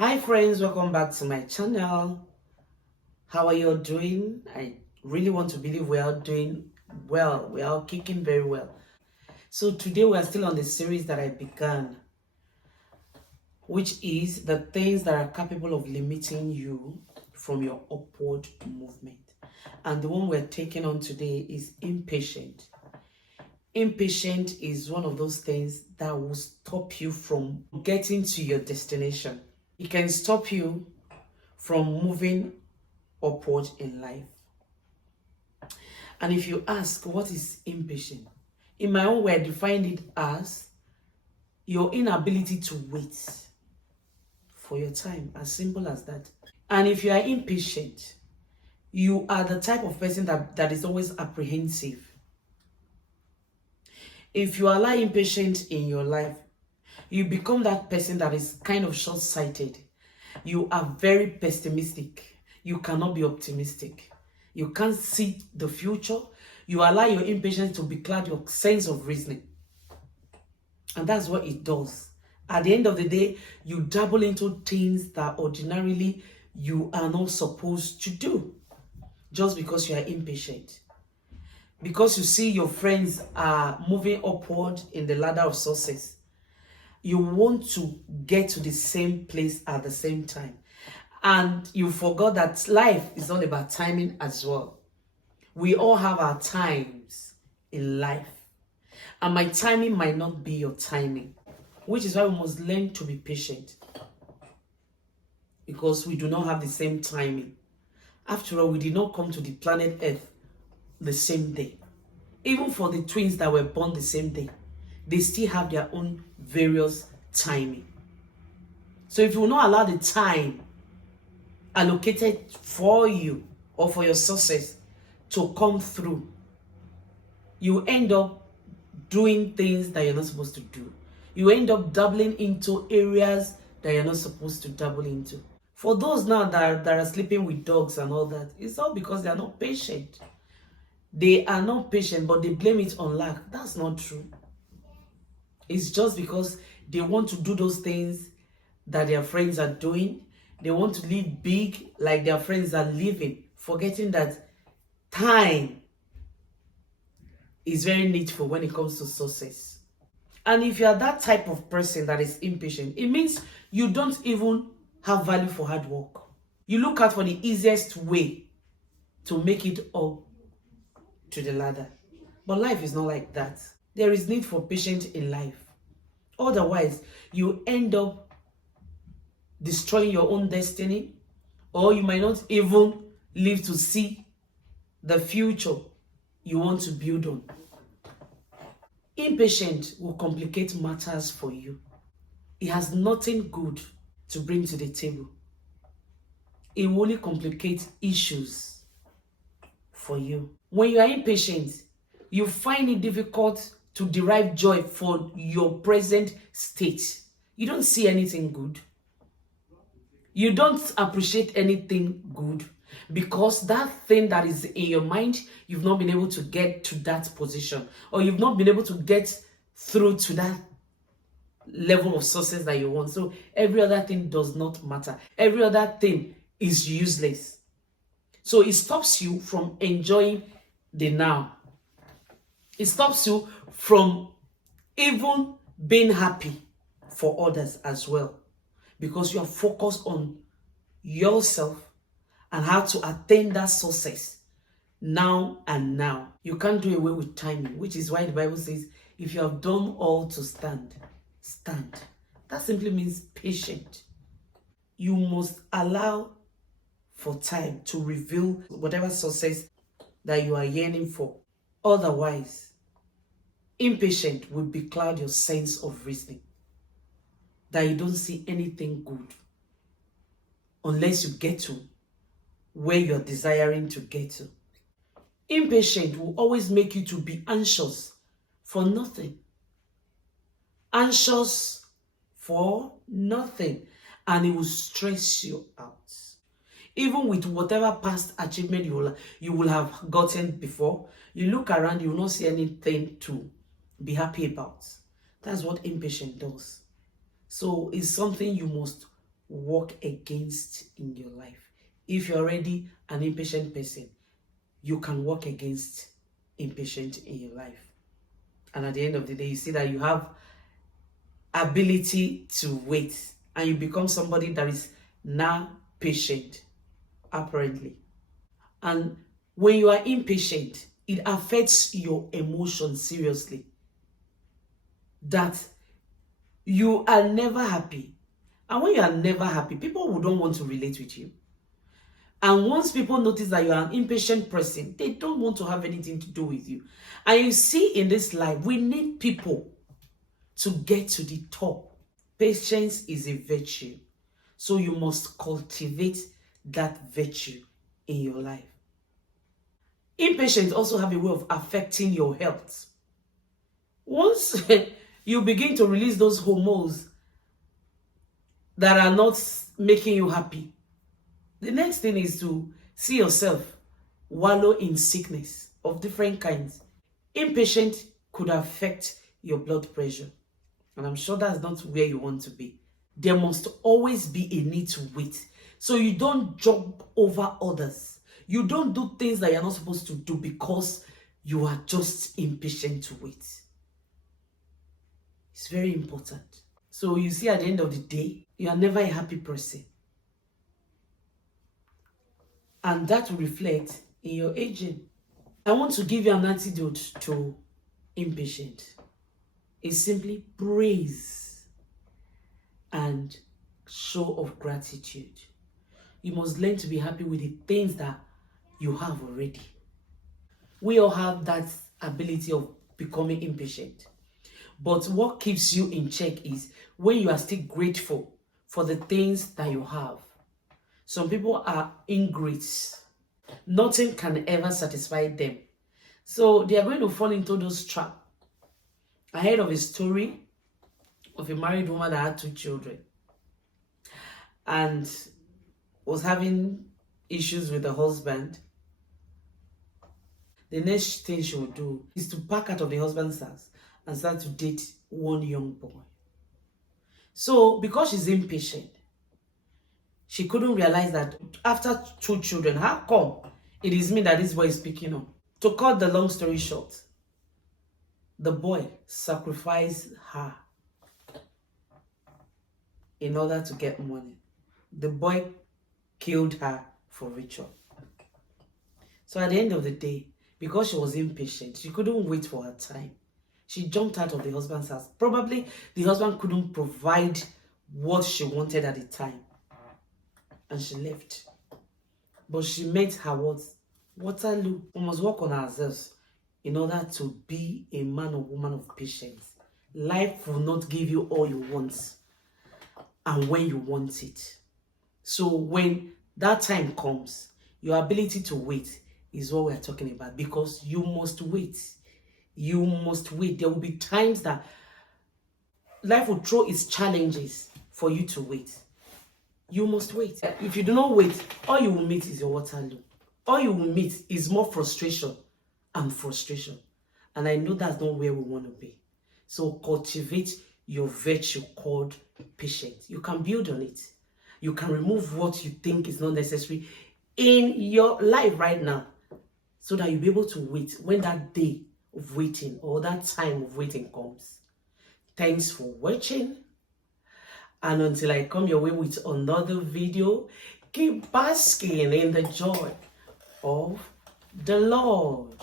Hi friends, welcome back to my channel. How are you all doing? I really want to believe we are doing well. We are kicking very well. So today we are still on the series that I began, which is the things that are capable of limiting you from your upward movement. And the one we're taking on today is impatient. Impatient is one of those things that will stop you from getting to your destination. It can stop you from moving upward in life. And if you ask, what is impatient? In my own way, I define it as your inability to wait for your time, as simple as that. And if you are impatient, you are the type of person that is always apprehensive. If you allow impatience in your life, you become that person that is kind of short-sighted. You are very pessimistic. You cannot be optimistic. You can't see the future. You allow your impatience to becloud your sense of reasoning. And that's what it does. At the end of the day, you dabble into things that ordinarily you are not supposed to do just because you are impatient. Because you see your friends are moving upward in the ladder of success, you want to get to the same place at the same time. And you forgot that life is all about timing as well. We all have our times in life. And my timing might not be your timing, which is why we must learn to be patient. Because we do not have the same timing. After all, we did not come to the planet Earth the same day. Even for the twins that were born the same day, they still have their own various timing. So if you will not allow the time allocated for you or for your success to come through, you end up doing things that you're not supposed to do. You end up dabbling into areas that you're not supposed to dabble into. For those now that are sleeping with dogs and all that, it's all because they are not patient. They are not patient, but they blame it on lack. That's not true. It's just because they want to do those things that their friends are doing. They want to live big like their friends are living, forgetting that time is very needful when it comes to success. And if you are that type of person that is impatient, it means you don't even have value for hard work. You look out for the easiest way to make it up to the ladder. But life is not like that. There is need for patience in life. Otherwise, you end up destroying your own destiny, or you might not even live to see the future you want to build on. Impatience will complicate matters for you. It has nothing good to bring to the table. It will only complicate issues for you. When you are impatient, you find it difficult to derive joy for your present state. You don't see anything good. You don't appreciate anything good because that thing that is in your mind, you've not been able to get to that position, or you've not been able to get through to that level of success that you want. So every other thing does not matter. Every other thing is useless. So it stops you from enjoying the now. It stops you from even being happy for others as well, because you are focused on yourself and how to attain that success now and now. You can't do away with timing, which is why the Bible says, if you have done all to stand, stand. That simply means patient. You must allow for time to reveal whatever success that you are yearning for. Otherwise, impatient will becloud your sense of reasoning, that you don't see anything good unless you get to where you're desiring to get to. Impatient will always make you to be anxious for nothing. Anxious for nothing. And it will stress you out. Even with whatever past achievement you will have gotten before, you look around, you will not see anything to be happy about. That's what impatience does. So it's something you must work against in your life. If you're already an impatient person, you can work against impatient in your life. And at the end of the day, you see that you have ability to wait and you become somebody that is now patient, apparently. And when you are impatient, it affects your emotions seriously. That you are never happy. And when you are never happy, people would not want to relate with you. And once people notice that you are an impatient person, they don't want to have anything to do with you. And you see, in this life, we need people to get to the top. Patience is a virtue. So you must cultivate that virtue in your life. Impatience also have a way of affecting your health. Once you begin to release those hormones that are not making you happy, the next thing is to see yourself wallow in sickness of different kinds. Impatient could affect your blood pressure. And I'm sure that's not where you want to be. There must always be a need to wait. So you don't jump over others. You don't do things that you're not supposed to do because you are just impatient to wait. It's very important. So you see, at the end of the day, you are never a happy person. And that will reflect in your aging. I want to give you an antidote to impatient. It's simply praise and show of gratitude. You must learn to be happy with the things that you have already. We all have that ability of becoming impatient. But what keeps you in check is when you are still grateful for the things that you have. Some people are ingrates. Nothing can ever satisfy them. So they are going to fall into those traps. I heard of a story of a married woman that had 2 children and was having issues with the husband. The next thing she would do is to pack out of the husband's house and start to date one young boy. So because she's impatient, she couldn't realize that after 2 children, how come it is me that this boy is picking up? To cut the long story short, the boy sacrificed her in order to get money. The boy killed her for ritual. So at the end of the day, because she was impatient, she couldn't wait for her time. She jumped out of the husband's house. Probably the husband couldn't provide what she wanted at the time. And she left. But she made her words. Waterloo. We must work on ourselves in order to be a man or woman of patience. Life will not give you all you want and when you want it. So when that time comes, your ability to wait is what we're talking about, because you must wait. You must wait. There will be times that life will throw its challenges for you to wait. You must wait. If you do not wait, all you will meet is your Waterloo. All you will meet is more frustration and frustration. And I know that's not where we want to be. So cultivate your virtue called patience. You can build on it. You can remove what you think is not necessary in your life right now, so that you'll be able to wait when that day of waiting or that time of waiting comes. Thanks for watching. And until I come your way with another video, keep basking in the joy of the Lord.